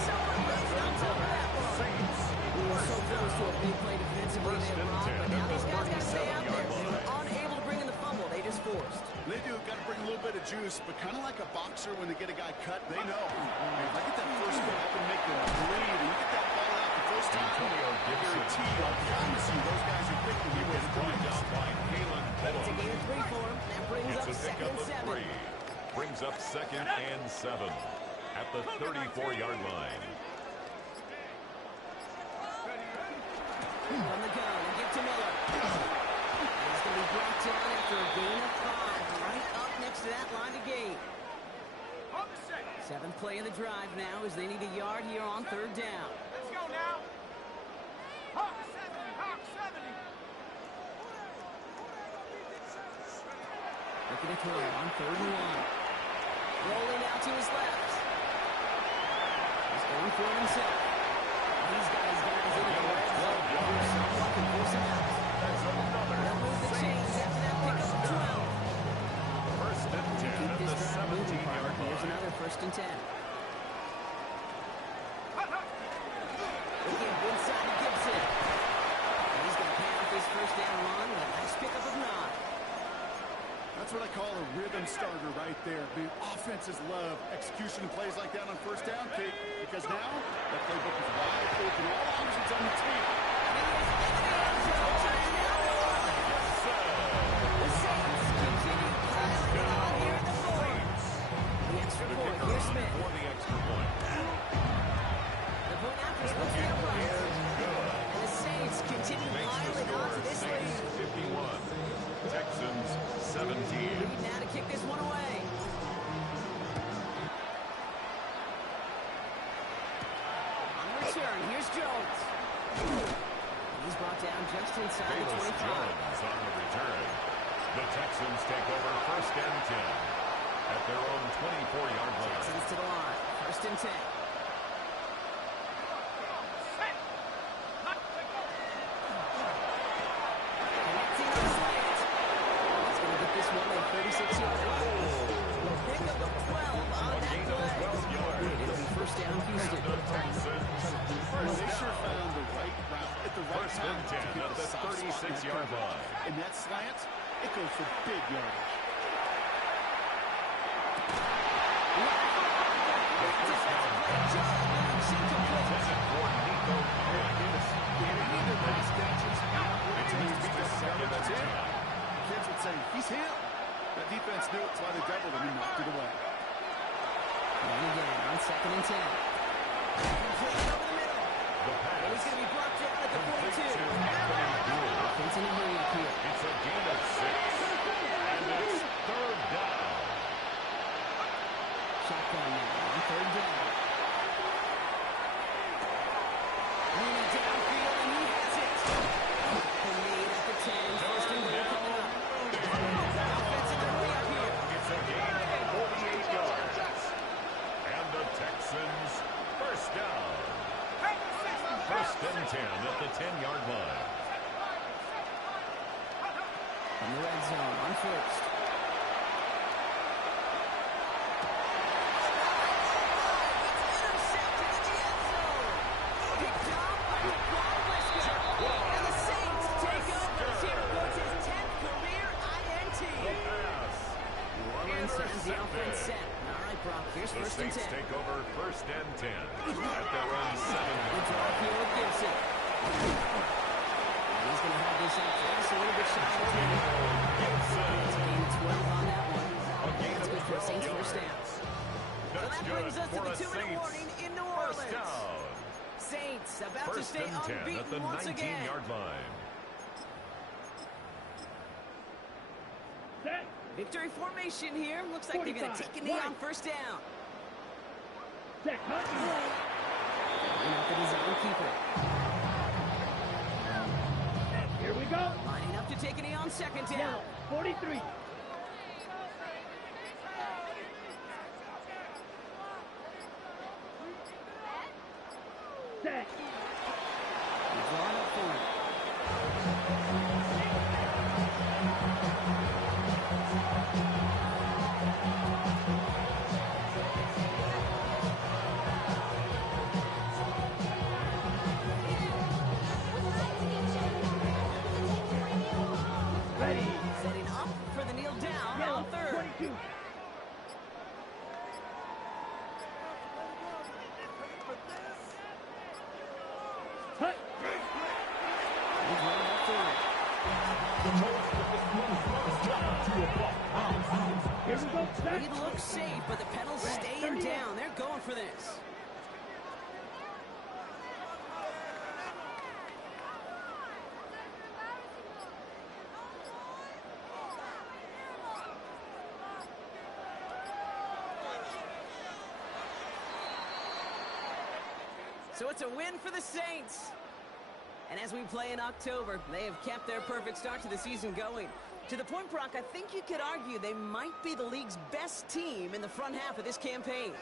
Someone raised on top of that one. Saints. So juice, but kind of like a boxer when they get a guy cut, they know. Hey, if I get that first cut, I can make them bleed. And you get that ball out the first time, Antonio Gibson. guarantee, I promise you, those guys are thinking He he was was brought down by Kalen It's a Bullock. gain of 3 for him. That brings It's up a second pickup and of 7. 3. Brings up 2nd and 7 at the 34-yard line. From the gun, and give to Miller. He's going to be brought down after a gain of 5, right up next to that line of gate. On the second. 7th play of the drive now as they need a yard here on 3rd down. Let's go now. Hawk 70. Hawk 70. Looking to throw on 3rd and 1. Rolling out to his left. He's going for it himself. He's got his guys into the red zone. Someone can force him out. They'll move the chains after that pickup of 12. First and 10 Keep at this the drive moving, 17-yard Parker. Here's line. another 1st and 10. Again, inside to Gibson. And he's going to pay off his 1st down run with a nice pickup of 9. That's what I call a rhythm starter right there. The offenses love execution plays like that on 1st down, Kate, because now that playbook is wide open. All options on the team. The Saints continue piling on here in the 4th. The extra The point. kicker Here's on Smith. for the extra point. The point after splits the upright. And the Saints continue Makes the piling on to score this Saints lead. 51, Texans 17. Need now to kick this one away. On return, here's Jones. He's brought down just inside the Bayless 25. Jones on the return. The Texans take over 1st and 10 at their own 24-yard line. Texans to the line. 1st and 10. Set. Hot. Connecting on slant. He's going to get this one at 36-yard line. Pickup of 12 on that play. It'll be 1st down Houston. The Texans first They sure down. found the right route at the right 1st time. and to 10 get at the soft spot in that 36-yard coverage. line. And that slant, it goes for big yardage. First down pass intended for Nico Collins. It's going to be the 2nd and 10. Kids would say, he's him. That defense knew it, that's why they doubled him and knocked it away. And again on 2nd and 10. Completed over the middle. The And pass he's going to be brought down at the complete to 42. Anthony Gould. Offense in a hurry up here. It's a gain of 6. And it's 3rd down. Shotgun now on 3rd down. Leaning downfield, and he has it. And made at the 10. 1st and goal coming up. Offense in a hurry up here. It's a gain of 48 yards. And the Texans first down. 1st and 10 at the 10-yard line. From the red zone on 1st. Intercepted in the end zone. Picked off by Laquan Brisker. And the Saints take over. Here goes his 10th career INT. Pass. New Orleans sends the offense set. All right, Brock, here's The 1st and Saints 10. take over 1st and 10 at their own 7. The draw here with Gibson. And he's going to have this up just a little bit shy of 10. Gibson. Gain 12 on that one. A gain That's of good for a 12 Saints first yards. down. So That's that good brings us to for the a 2-minute Saints warning in New first Orleans. down. Saints about to 1st stay and 10 at unbeaten the once again. 19-yard line. Victory formation here. Looks like they're going to take a knee on 1st down. Line up at his own keeper. Here we go. Lining up to take a knee on 2nd down. 43. Set. Drawn up for it. Ready. Setting up for the knee Here we go. Set. Lead looks safe, but the pedals staying down. They're going for this. So it's a win for the Saints. And as we play in October, they have kept their perfect start to the season going. To the point, Brock, I think you could argue they might be the league's best team in the front half of this campaign.